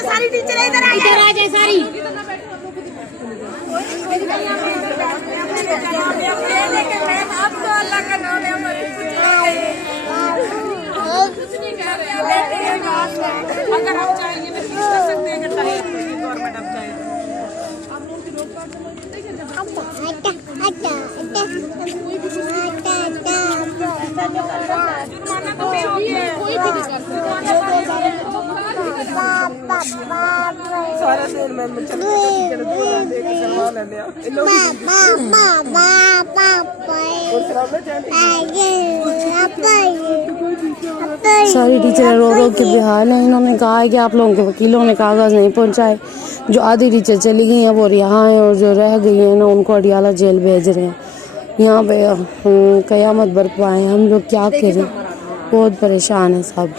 सारी टीचर इधर आ जाए सारी। आपको अल्लाह का नाम है, हमारे अगर आप चाहेंगे तो फीस कर सकते हैं, अगर गवर्नमेंट आप चाहे सारा दिन मैं सारी टीचर रो रो के बेहाल हैं। इन्होंने कहा है कि आप लोगों के वकीलों ने कागज़ नहीं पहुंचाए। जो आधी टीचर चली गई हैं वो यहाँ हैं और जो रह गई हैं ना उनको अडियाला जेल भेज रहे हैं। यहाँ पे कयामत बरपा है। हम लोग क्या करें, बहुत परेशान हैं सब।